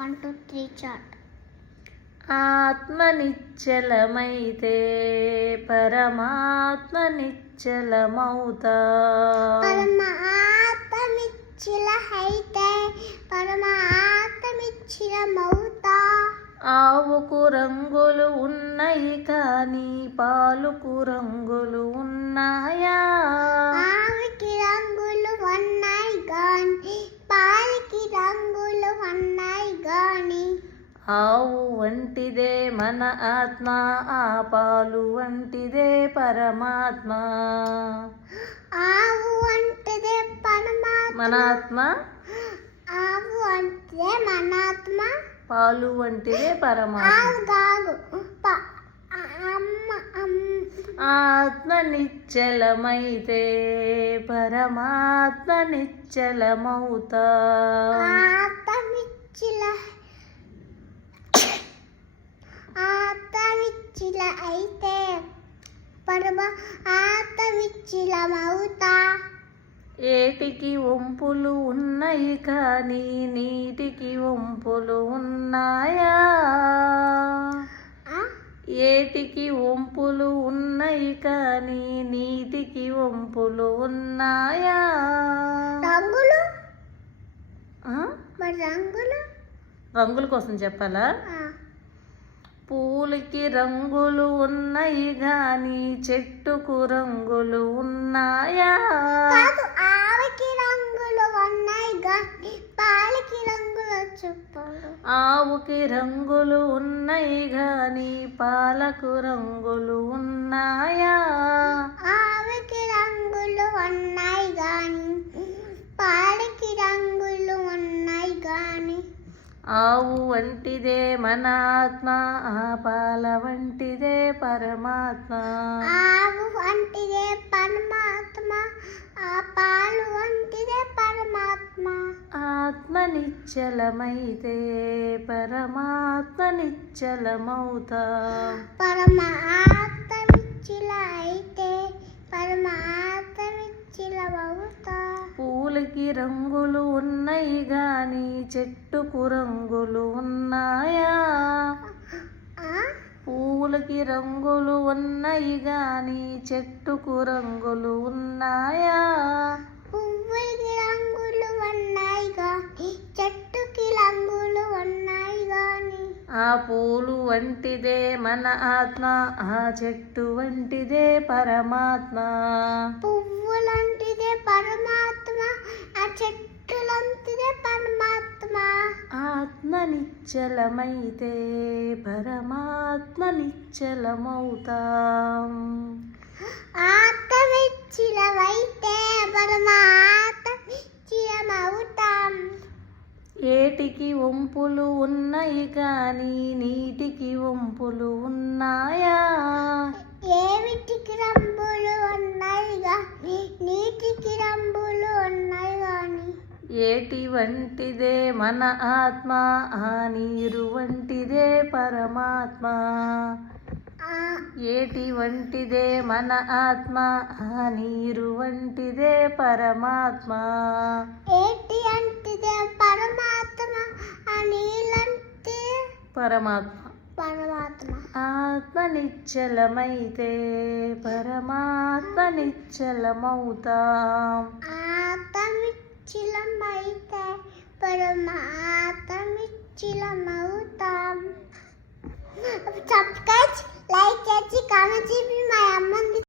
1, 2, 3 chart. ఆత్మ నిశ్చలమైతే పరమాత్మ నిశ్చలమౌతా. పరమాత్మ నిశ్చలమైతే పరమాత్మ నిశ్చలమౌతా. ఆవుకు రంగులు ఉన్నాయి కానీ పాలుకు రంగులు ఉన్నాయా? ఆవుకి రంగులు ఉన్నాయి గాని పాలకి రంగులు ఉన్నాయి గాని. ఆవు వంటిదే మన ఆత్మ, ఆ పాలు వంటిదే పరమాత్మ. ఆవు వంటిదే పరమాత్మ, మన ఆత్మ. ఆవు వంటిదే మన ఆత్మ, పాలు వంటిదే పరమాత్మ. ఆవు కాదు ఆత్మ నిశ్చలమైతే పరమాత్మ నిశ్చలమౌతా. ఆత్మవిచ్చిల అయితే ఆత్మవిచ్చిలమవుతా. ఏటికి వంపులు ఉన్నాయి కానీ నీటికి వంపులు ఉన్నాయా? ఏటికి వంపులు ఉన్నాయి కానీ నీటికి వంపులు ఉన్నాయా? రంగులు మరి రంగుల కోసం చెప్పాలా? పూలకి రంగులు ఉన్నాయి గాని చెట్టుకు రంగులు ఉన్నాయా? ఆవుకి రంగులు ఉన్నాయి గాని పాలకి రంగులు చెప్పారు. ఆవుకి రంగులు ఉన్నాయి గాని పాలకు రంగులు ఉన్నాయా? ఆవుకి రంగులు ఉన్నాయి గాని పాలకి రంగులు ఉన్నాయి గాని. ఆవు వంటిదే మన ఆత్మ, ఆ పాల వంటిదే పరమాత్మ. ఆవు వంటిదే పరమాత్మ, ఆ పాలు వంటిదే పరమాత్మ. ఆత్మ నిశ్చలమైతే పరమాత్మ నిశ్చలమౌతా. పరమాత్మ నిశ్చల అయితే పరమాత్మ నిశ్చలమవుతా. పూలకి రంగులు ఉన్నాయి గాని చెట్టుకు రంగులు ఉన్నాయా? పూలకి రంగులు ఉన్నాయి గాని చెట్టుకు రంగులు ఉన్నాయా? పువ్వులకి రంగులు ఉన్నాయి గాని చెట్టుకి రంగులు ఉన్నాయి గాని. ఆ పూలు వంటిదే మన ఆత్మ, ఆ చెట్టు వంటిదే పరమాత్మ. పువ్వులంటిదే పరమాత్మ, ఆ చెట్టులంటిదే పరమాత్మ. ఆత్మ నిశ్చలమైతే పరమాత్మ నిశ్చలమౌతాం. ఆత్మ నిశ్చలమైతే పరమాత్మ నిశ్చలమవుతాం. ఏటికి వంపులు ఉన్నాయి కానీ నీటికి వంపులు ఉన్నాయా? ఏమిటికి రంగులు ఉన్నాయి గాని నీటికి రంగులు ఉన్నాయి గాని. ఏటి వంటిదే మన ఆత్మ, ఆ నీరు వంటిదే పరమాత్మ. ఏటి వంటిదే మన ఆత్మ, ఆ నీరు వంటిదే పరమాత్మ. ఏటి అంటిదే పరమాత్మ, ఆ నీళ్ళంటే పరమాత్మ. పరమాత్మ. ఆత్మ నిశ్చలమైతే పరమాత్మ నిశ్చలమౌతాం. ఆత్మ నిశ్చలమైతే పరమాత్మ నిశ్చలమవుతాం. సబ్స్క్రైబ్, లైక్ చేసి కామెంట్ చేసి